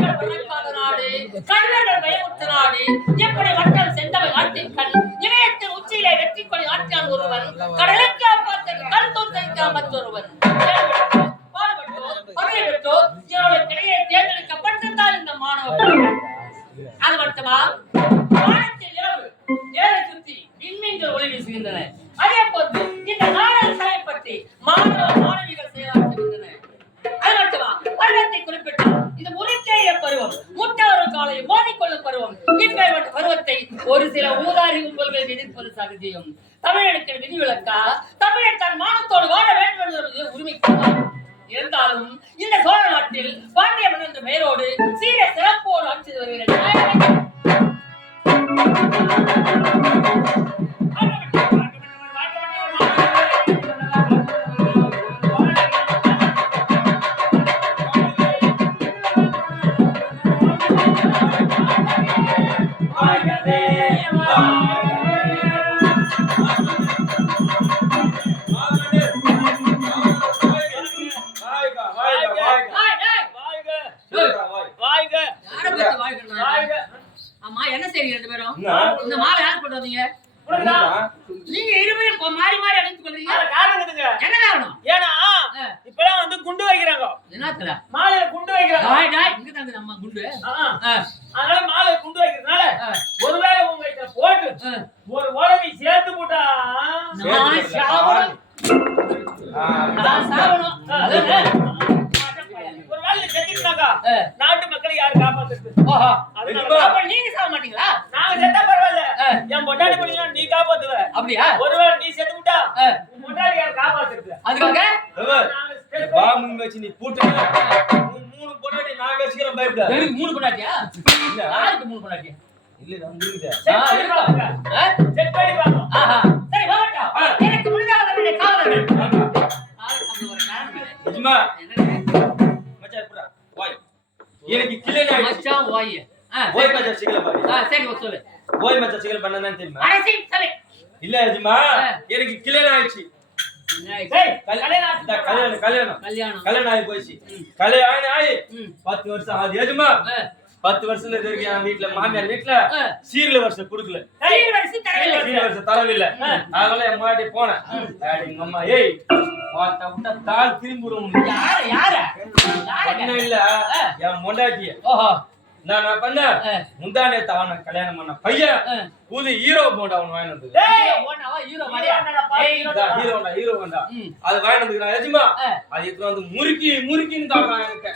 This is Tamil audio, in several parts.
நாடு கல்வர்கள் பயமுற்ற நாடு எப்படி மக்கள் சென்றவை நாட்டின் கண் இமயத்தின் உச்சியிலே வெற்றி கொடி ஆற்றினான் ஒருவன் கடலுக்கு அப்பாற்ற கல் தோற்கடித்தான் மற்றொருவன் இவர்களுக்கிடையே தேர்ந்தெடுக்கப்பட்டிருந்தால் இந்த மாணவர்கள் அது மட்டுமா வானத்தில் ஏழை சுற்றி விண்மீன்கள் ஒளி வீசுகின்றன. அதே போன்று இந்த நாடல் கலை பற்றி மாணவ மாணவிகள் செயலாற்றுகின்றன. அது மட்டுமா பருவத்தை குறிப்பிட்டு இது முறிச்செய்ய பருவம் முட்டவரும் காலை மோதிக்கொள்ளும் பருவம் இப்பேற்பட்ட பருவத்தை ஒரு சில ஊதாரி உங்கள்கள் விதிப்பது சகஜம். தமிழனுக்கு விதிவிலக்கா? தமிழன் தன் மானத்தோடு வாழ வேண்டும் என்பது உரிமைக்காக இருந்தாலும் இந்த சோழ நாட்டில் பாண்டிய மன்னன் பெயரோடு சீர சிறப்போடு ஆட்சி வருகிறது. ஆமா என்ன செய்றீங்க ரெண்டு பேரும்? இந்த மாலை யார் கொண்டு வந்தீங்க? நீங்க இருவரும் மாறி மாறி அடிச்சு கொள்றீங்க. காரணம் என்னங்க? என்ன காரணம்? ஏனா இப்பலாம் வந்து குண்டு வைக்கறாங்க. என்னத்துல? மாலையில குண்டு வைக்கறாங்க. டேய் டேய் இங்க தாங்க நம்ம குண்டு. அதனால மாலையில குண்டு வைக்கிறதுனால ஒருவேளை உங்க கிட்ட போட்டு ஒரு உடம்பை சேர்த்து போட்டா நான் சாவணும். நான் சாவணும். ஒருவேளை செத்துட்டாங்க நாட்டு மக்களை யார் காப்பாத்துறது? ஓஹோ அப்ப நீங்க சாவ மாட்டீங்களா? நாங்க செத்தா பரவாயில்லை என் பொண்டாடி பண்ணீங்க நீ காப்பாத்துவ. அப்படியா? ஒருவேளை நீ செத்துட்டா உன் பொண்டாடி யார் காப்பாத்துறது? அதுக்காக பாம்பு வச்சு நீ பூட்டுங்க. மூணு பொண்டாடி நான் வச்சுக்கிறேன் பயப்பட. எனக்கு மூணு பொண்டாட்டியா? இல்ல யாருக்கு மூணு பொண்டாட்டியா? இல்ல வந்துருங்க. செக் பண்ணி பாப்போம். ஆஹா சரி வாடா. எனக்கு முடிஞ்சா வந்து காவலர்கள். நிஜமா மச்சான் புரா வாய் எனக்கு கிளேனா மச்சான் வாய் ஓய் மச்சான் சிக்கல பாரு. சரி சொல்லு ஓய் மச்சான் சிக்கல பண்ணனே தெரியுமா? அரசி சரி இல்ல நிஜமா எனக்கு கிளேனா ஆயிச்சு. டேய் கல்யாணம் ஆயி போச்சு. கல்யாணம் ஆயி 10 வருஷம் ஆகுது. நிஜமா 10 வருஷத்துல இருக்கு என் வீட்ல மாமியார் வீட்ல சீர்ல வருஷம் கொடுக்கல. சீர்ல வருஷம் தரவில்லை. அதனால என் மாட்டி போனேன். எங்க அம்மா ஏய் வாட்ட விட்டா தாள் திரும்புறோம். யார இல்ல என் மொண்டாட்டிய. ஓஹோ நான் பண்ண முந்தானே தான கல்யாணம் பண்ண பையன் புது ஹீரோ போண்டா அவன் வாங்கி வந்தது. ஹீரோ போண்டா அது வாங்கி வந்தது. நான் எஜமா அது இதுல வந்து முறுக்கின்னு தாக்குறான் எனக்கு.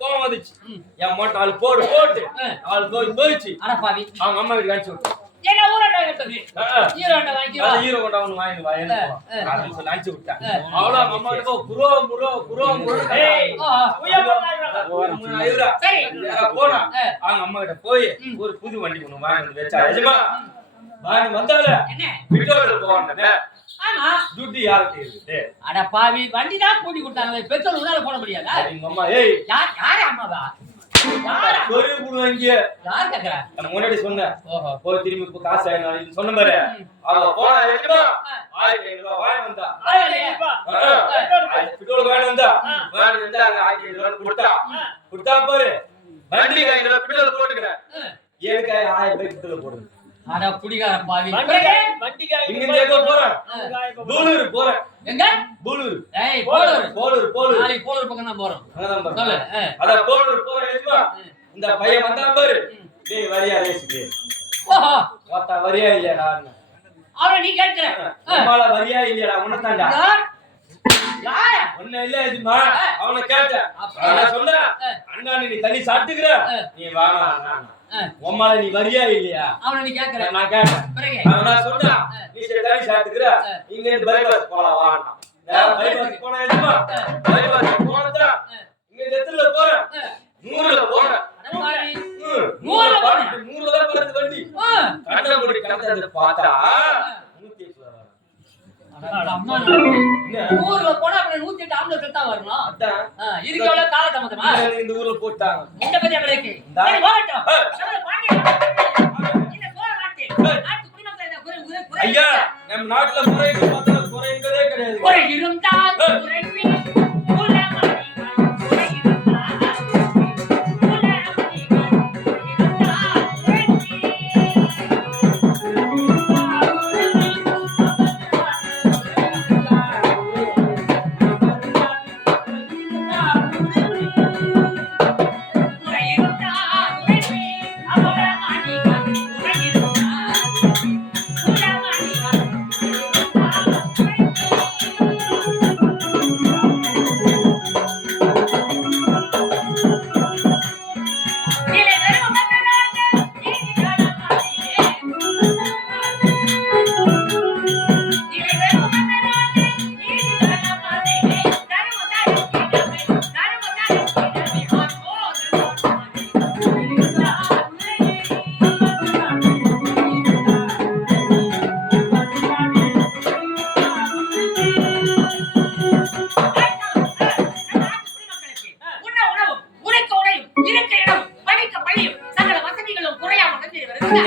கோவம் வந்துச்சு. என் மோட்டை ஆள் போட்டு போயிடுச்சு. அவங்க அம்மா வீட்டுக்கு அனுப்பிச்சு விட்டேன். ஹீரோ கொண்டா ஒண்ணு வாங்கி அனுப்பிச்சு விட்டேன். அவ்வளோ அவங்க அம்மா கிட்ட போனா அவங்க அம்மா கிட்ட போய் ஒரு புது வண்டி ஒண்ணு வாங்கி வச்சா. எஜமா வாங்கி வந்தால விட்டோல போவாங்க. ஆமா துட்டி யாருக்கு இருக்கு? அட பாவி வண்டி தான் கூட்டி கொடுத்தாங்க. பெட்ரோல் உன்னால போட முடியாதா? எங்க அம்மா ஏய் யார் அம்மாவா? யாரா ஒரு புடுவங்க யார் கேக்குறா? நான் முன்னாடி சொன்னேன். ஓஹோ போய் திரும்பி இப்ப காசு ஆயினால சொன்ன பாரு. அவ போனா எதுமா 1500 ரூபாய் வாங்கி வந்தா. 1500 பெட்ரோல் வாங்கி வந்தா. வாங்கி வந்தா 1500 ரூபாய் கொடுத்தா பாரு. வண்டி 500 ரூபாய் பெட்ரோல் போட்டுக்கறேன். எனக்கு 1000 ரூபாய் பெட்ரோல் போடு. அட புடிகார பாவி வண்டிக்கு இங்க எங்க போறேன்? பூலூர் போறேன். எங்க? பூலூர். ஏய் போலூர் நாளை போலூர் பக்கம் தான் போறோம். அதான் சொல்லு. அத போலூர் போறேன். எதுமா இந்த பையன் வந்தா பாரு. டேய் வரியா ரேஸ்க்கு. ஓஹோ வாடா வரியா இல்லடா. அவரை நீ கேக்குற. நம்மால வரியா இல்லடா உன்னதான்டா. யாரா? ஒண்ணே இல்ல எதுமா அவனை கேட்ட. நான் சொன்னேன் அண்ணா நீ தண்ணி சாப்பிட்டுக்கற. நீ வாடா உம்மால நீ வரியா இல்லையா? அவனை நீ கேக்குற. நான் கேட்டேன். நான் சொன்னேன் நீ தண்ணி சாப்பிட்டுக்கற. இங்க இருந்து பைபாஸ் போலாம் வாடா. நான் பைபாஸ் போனா எதுமா பைபாஸ் போனதா இங்க எத்தல போறேன் 100ல போறேன். அடமாரி 100ல போறேன். 100ல தான் போறது வண்டி. கண்ண மூடி கண்ணத பார்த்தா 180 வரும். அட அம்மா 100ல போனா அப்புறம் 108 ஆம்பளை தான் வரணும். அதான் இதுக்கு எவ்வளவு கால தாமதமா? இந்த ஊர்ல போட்டாங்க. இந்த பத்தியா பிரேக். சரி வாடட்டும். நம்ம பாண்டிய இந்த கோர நாட்டு குடிமக்கள் இந்த குறை ஐயா நம்ம நாட்டுல குறைக்கு பார்த்தா குறைங்கதே கிடையாது. குறை இருந்தால் குறைவி குலமணி குறை இருந்தால்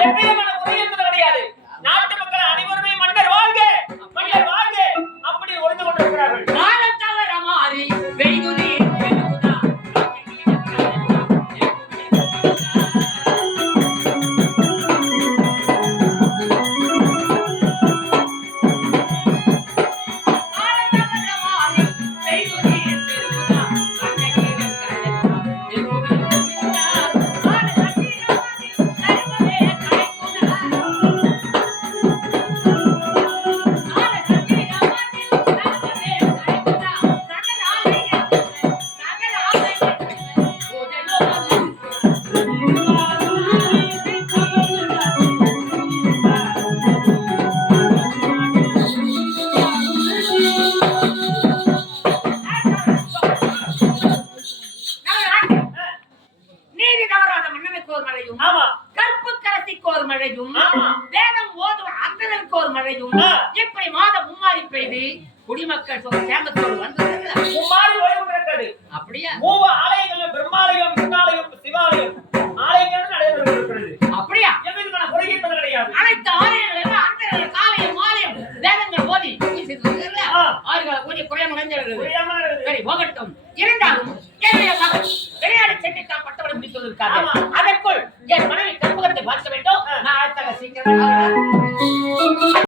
எப்படியான முறை என்பது கிடையாது. நாட்டு மக்கள் அனைவருமே மன்னர் வாழ்க மன்னர் வாழ்க அப்படி ஒழிந்து கொண்டிருக்கிறார்கள். காலத்தவரமாறி வெடிகுதி வெடிகுதா ஆமா கற்பு கரசிக்கு ஒரு மழையும் ஆமா. வேதம் ஓதும் அந்தனருக்கு ஒரு மழையும் இப்படி மாதம் மும்மாறி பெய்து குடிமக்கள் சேமத்தோடு வந்தது மும்மாறி ஓய்வு பிறக்காது. அப்படியா மூவ ஆலயங்கள் பிரம்மாலயம் விஷ்ணாலயம் சிவாலயம் ஆலயங்கள் நடைபெறுகிறது. அப்படியா எங்களுக்கான குறை என்பது கிடையாது. அனைத்து ஆலயங்களிலும் அந்த காலையும் மாலையும் வேதங்கள் ஓதி ஆறுகளை ஓதி குறையாம நிறைஞ்சிருக்கிறது. புரியாம இருக்குது. சரி போகட்டும். இருந்தாலும் என்னுடைய மகன் விளையாடு சென்று தான் பட்டவரை முடித்து இருக்காங்க. அதற்குள் என் மனைவி கற்பகத்தை பார்க்க வேண்டும். நான் அடுத்த சீக்கிரம்